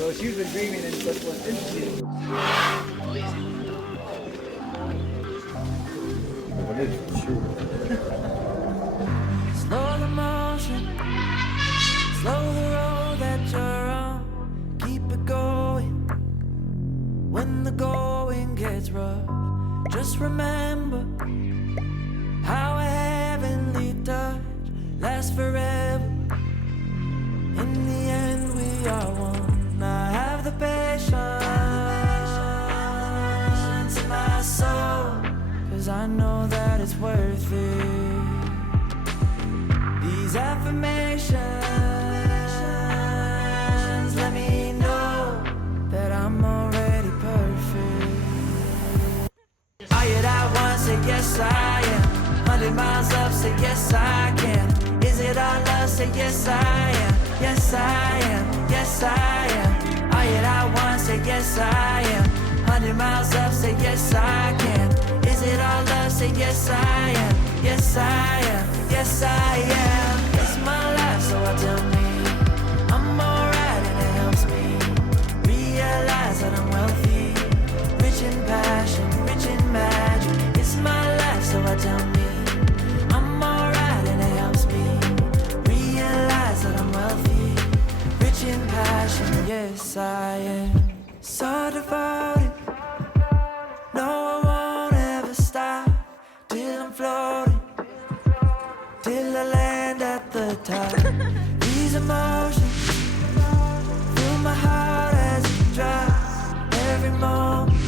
So she's been dreaming, and what's interesting. What is it? Shoot. Slow the motion, slow the road that you're on. Keep it going when the going gets rough. Just remember how a heavenly touch lasts forever. In the end, we are one. I have the patience in my soul, 'cause I know that it's worth it. These affirmations let me know that I'm already perfect. Are you that one? Say yes I am. 100 miles up, say yes I can. Is it all love? Say yes I am. Yes I am. Yes I am. Are you that one? Say yes I am. 100 miles up, say yes I can. Is it all love? Say yes I am. Yes I am. Yes I am. It's my life, so I tell me I'm alright, and it helps me realize that I'm wealthy, rich in passion, rich in magic. It's my life, so I tell me I'm alright, and it helps me realize that I'm wealthy, rich in passion. Yes I am. So devoted, no I won't ever stop till I'm floating, till I land at the top. These emotions fill my heart as it drops. Every moment,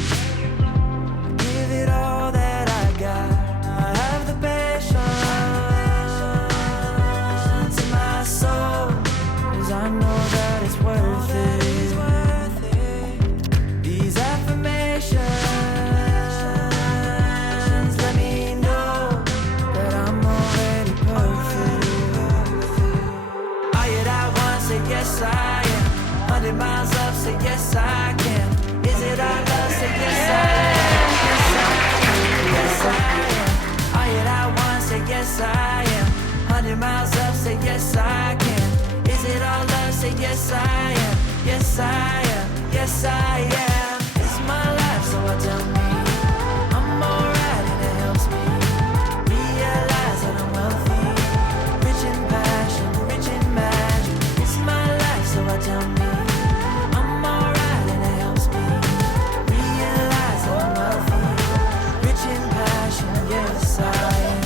give it all that I got. I have the patience in my soul, 'cause I know that it's worth it. These affirmations let me know that I'm already perfect. Are you that one? Say yes I am. 100 miles up, say yes I can. Is it all love? Say yes I am. Yes I am. Yes I am. Are you that one? Say yes I am. 100 miles up, say yes I can. Is it all love? Say yes I am. Yes I am. Yes I am. It's my life, so I tell me I'm alright, and it helps me realize that I'm wealthy, rich in passion, rich in magic. It's my life, so I tell me I'm alright, and it helps me realize that I'm wealthy, rich in passion. Yes I am.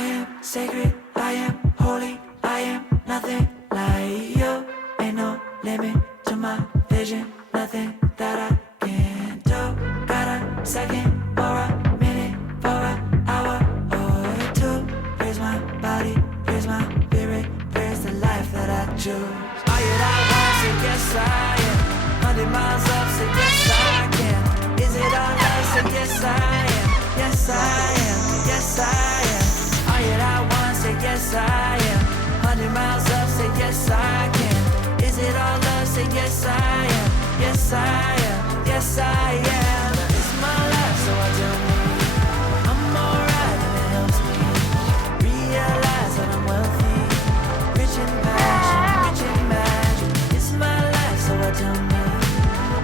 I am sacred, I am holy, I am nothing like you. Ain't no limit to my vision, nothing that I can't do. Got a second or a minute for an hour or two. Here's my body, here's my spirit, here's the life that I choose. Are you that one? Say yes I am. 100 miles up, say yes I can. Is it all love? Say yes I am. Yes I am. Yes I am. Are you that one? Say yes I am. 100 miles up, say yes I can. Is it all love? Say yes I am. Yes I am. Yes I am. It's my life, so I tell me I'm alright, and it helps me realize that I'm wealthy, rich in passion, rich in magic. It's my life, so I tell me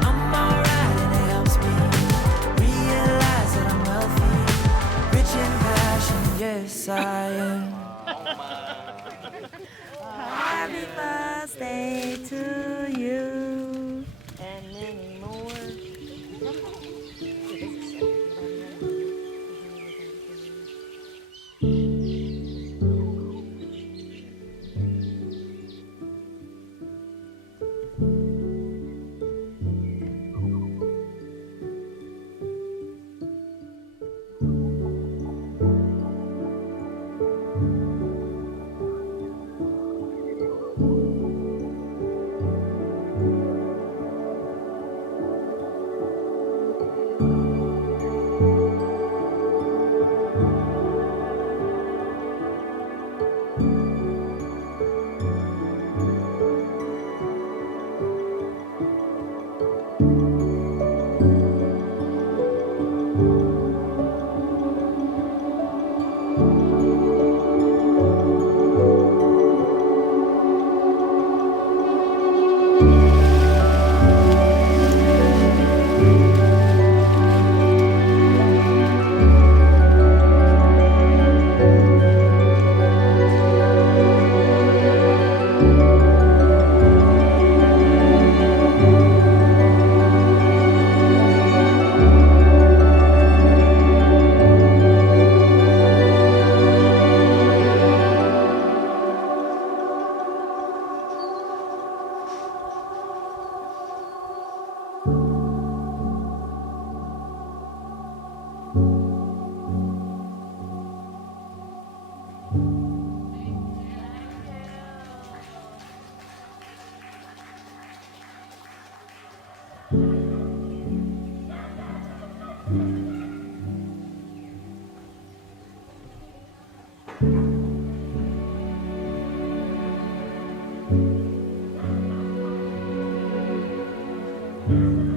I'm alright, and it helps me realize that I'm wealthy, rich in passion. Yes I am. Happy birthday. am.